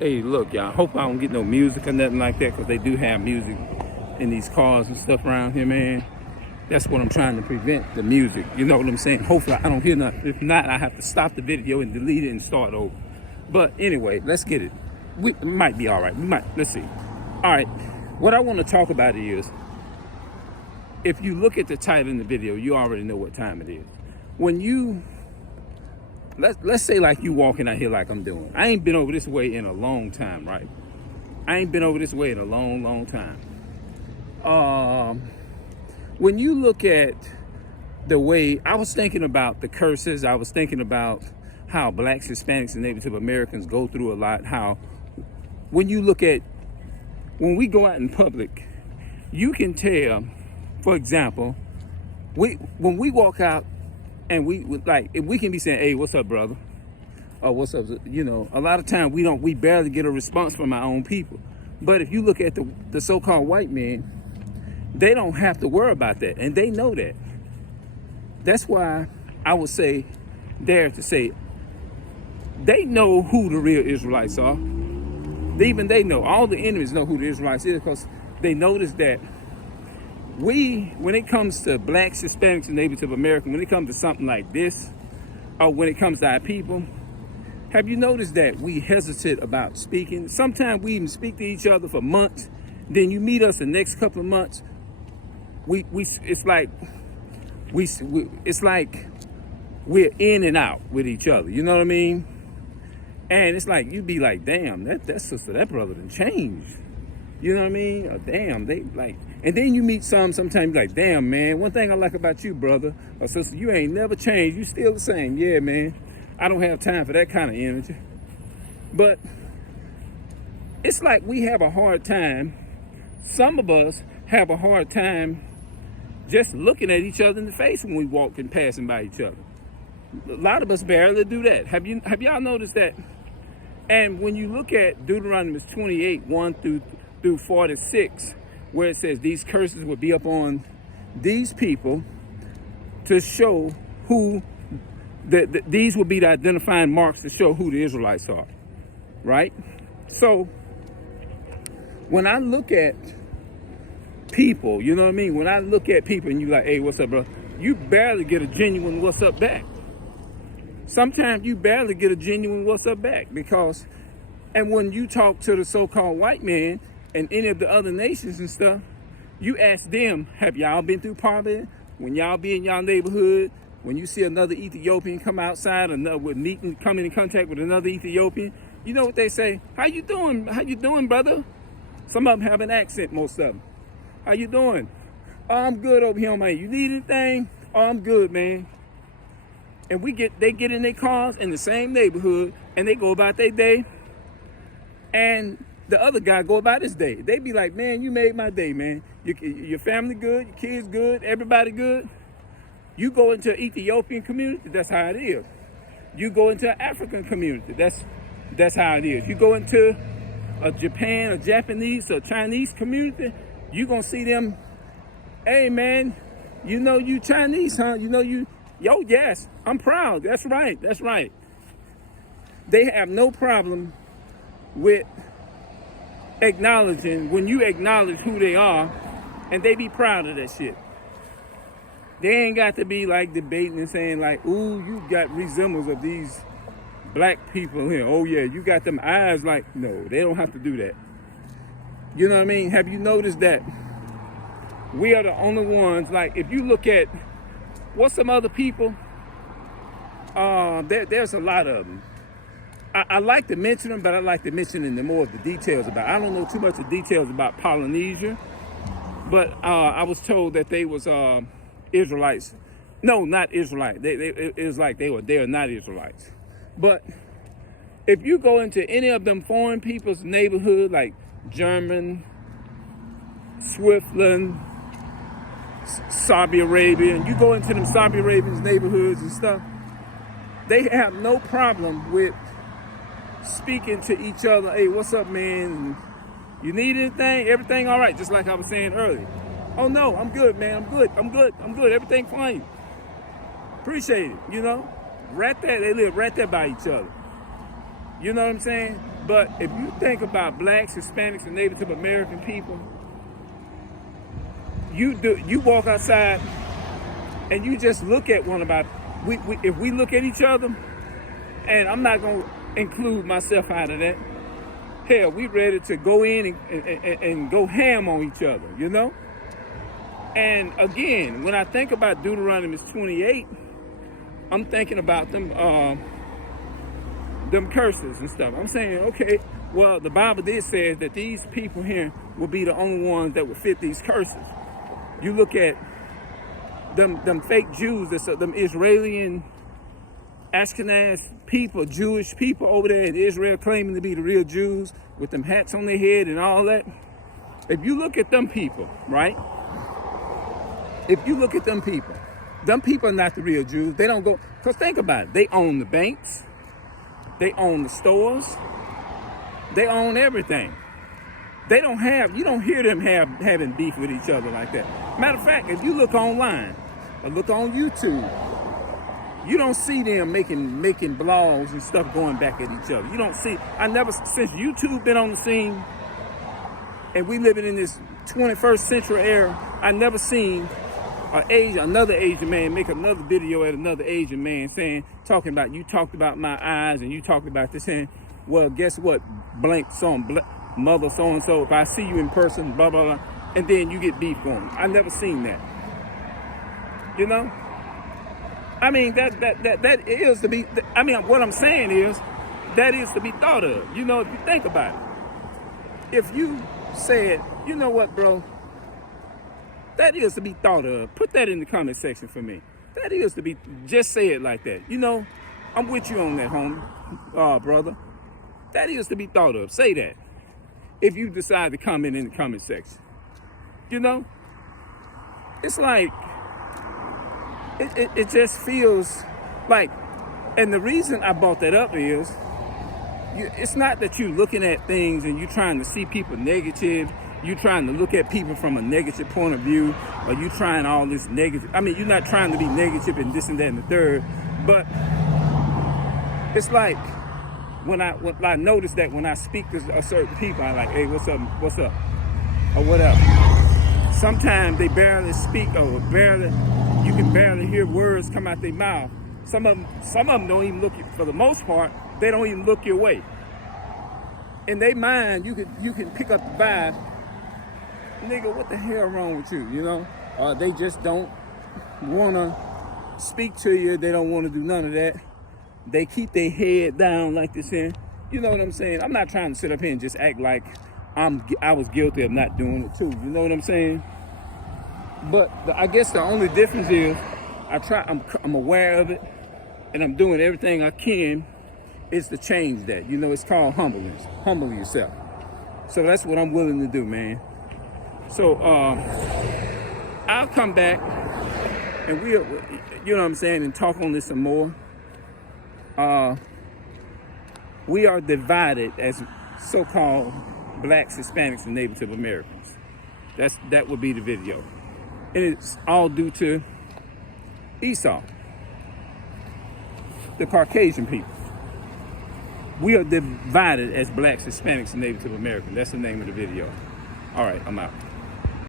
Hey, look, y'all. Hope I don't get no music or nothing like that, because they do have music in these cars and stuff around here, man. That's what I'm trying to prevent, the music. You know what I'm saying? Hopefully I don't hear nothing. If not, I have to stop the video and delete it and start over. But anyway, let's get it. It might be all right. Let's see. All right. What I want to talk about is, if you look at the title in the video, you already know what time it is. When you let's say like you walking out here like I'm doing. I ain't been over this way in a long time, right? I ain't been over this way in a long time. When you look at the way, I was thinking about the curses, I was thinking about how blacks, Hispanics, and Native Americans go through a lot. How when you look at, when we go out in public, you can tell, for example, when we walk out, and we can be saying, "Hey, what's up, brother?" Or "What's up?" You know, a lot of times we barely get a response from our own people. But if you look at the so-called white men, they don't have to worry about that, and they know that. That's why I would dare to say, they know who the real Israelites are. Even they know, all the enemies know who the Israelites is, because they notice that when it comes to blacks, Hispanics, and Native Americans, when it comes to something like this, or when it comes to our people, have you noticed that we hesitate about speaking? Sometimes we even speak to each other for months. Then you meet us the next couple of months. It's like we're in and out with each other. You know what I mean? And it's like, you'd be like, damn, that sister, that brother done changed. You know what I mean? Or damn, they like, and then you meet sometimes you're like, damn, man, one thing I like about you, brother or sister, you ain't never changed. You still the same. Yeah, man, I don't have time for that kind of energy. But it's like we have a hard time. Some of us have a hard time just looking at each other in the face when we walk and passing by each other. A lot of us barely do that. Have y'all noticed that? And when you look at Deuteronomy 28, 1 through 46, where it says these curses will be upon these people to show who, these will be the identifying marks to show who the Israelites are, right? So when I look at people, you know what I mean? When I look at people and you like, hey, what's up, bro? You barely get a genuine what's up back. Sometimes you barely get a genuine what's up back, because, and when you talk to the so-called white man and any of the other nations and stuff, you ask them, have y'all been through poverty? When y'all be in y'all neighborhood, when you see another Ethiopian come outside, coming in contact with another Ethiopian, you know what they say? How you doing? How you doing, brother? Some of them have an accent, most of them. How you doing? Oh, I'm good over here, man. You need anything? Oh, I'm good, man. And they get in their cars in the same neighborhood, and they go about their day, and the other guy go about his day. They be like, man, you made my day, man. Your family good, your kids good, everybody good. You go into an Ethiopian community, that's how it is. You go into an African community, that's how it is. You go into a Japan, a Japanese, or Chinese community, you gonna see them, hey man, you know you Chinese, huh? You know you, yo, yes, I'm proud. That's right. They have no problem with acknowledging, when you acknowledge who they are, and they be proud of that shit. They ain't got to be like debating and saying like, ooh, you got resemblance of these black people here. Oh yeah, you got them eyes like, no, they don't have to do that. You know what I mean? Have you noticed that we are the only ones, like if you look at what's some other people, there's a lot of them. I like to mention them, but I like to mention the more of the details about. I don't know too much of details about Polynesia, but I was told that they was Israelites. No, not Israelites. It was like they are not Israelites. But if you go into any of them foreign people's neighborhood, like German, Switzerland, Saudi Arabia, and you go into them Saudi Arabians' neighborhoods and stuff, they have no problem with speaking to each other. Hey, what's up, man? You need anything? Everything all right? Just like I was saying earlier. Oh no, I'm good, man. I'm good. Everything fine. Appreciate it. You know, right there, they live right there by each other. You know what I'm saying? But if you think about blacks, Hispanics, and Native American people, you walk outside and you just look at one about. If we look at each other, and I'm not gonna include myself out of that. Hell, we ready to go in and go ham on each other, you know? And again, when I think about Deuteronomy 28, I'm thinking about them curses and stuff. I'm saying, okay, well, the Bible did say that these people here will be the only ones that will fit these curses. You look at them fake Jews, them Israeli Ashkenaz people, Jewish people over there in Israel claiming to be the real Jews with them hats on their head and all that. If you look at them people, right? If you look at them people are not the real Jews. They don't go, because think about it. They own the banks. They own the stores. They own everything. They don't have, you don't hear them having beef with each other like that. Matter of fact, if you look online or look on YouTube, you don't see them making blogs and stuff going back at each other. You don't see, since YouTube been on the scene and we living in this 21st century era, I never seen another Asian man make another video at another Asian man talking about, you talked about my eyes and you talked about this, saying, well, guess what, blank mother so-and-so, if I see you in person, blah, blah, blah, and then you get beef going. I never seen that. You know? I mean, that is to be, I mean, what I'm saying is, that is to be thought of. You know, if you think about it. If you said, you know what, bro, that is to be thought of. Put that in the comment section for me. That is to be, just say it like that. You know, I'm with you on that, homie, brother. That is to be thought of. Say that. If you decide to comment in the comment section. You know? It's like, it just feels like, and the reason I brought that up is, it's not that you're looking at things and you're trying to see people negative, you're trying to look at people from a negative point of view, or you trying all this negative, I mean, you're not trying to be negative and this and that and the third, but it's like, when I notice that when I speak to a certain people, I'm like, hey, what's up, or whatever. Sometimes they barely speak, or you can barely hear words come out their mouth. Some of them don't even look, for the most part, they don't even look your way. In their mind, you can pick up the vibe. Nigga, what the hell wrong with you, you know? They just don't want to speak to you. They don't want to do none of that. They keep their head down like this here. You know what I'm saying? I'm not trying to sit up here and just act like I was guilty of not doing it too. You know what I'm saying? But I guess the only difference is I'm aware of it, and I'm doing everything I can is to change that. You know, it's called humbleness. Humble yourself. So that's what I'm willing to do, man. So I'll come back and we'll, you know what I'm saying, and talk on this some more. We are divided as so-called blacks, Hispanics, and Native Americans. That would be the video. And it's all due to Esau, the Caucasian people. We are divided as blacks, Hispanics, and Native Americans. That's the name of the video. All right, I'm out.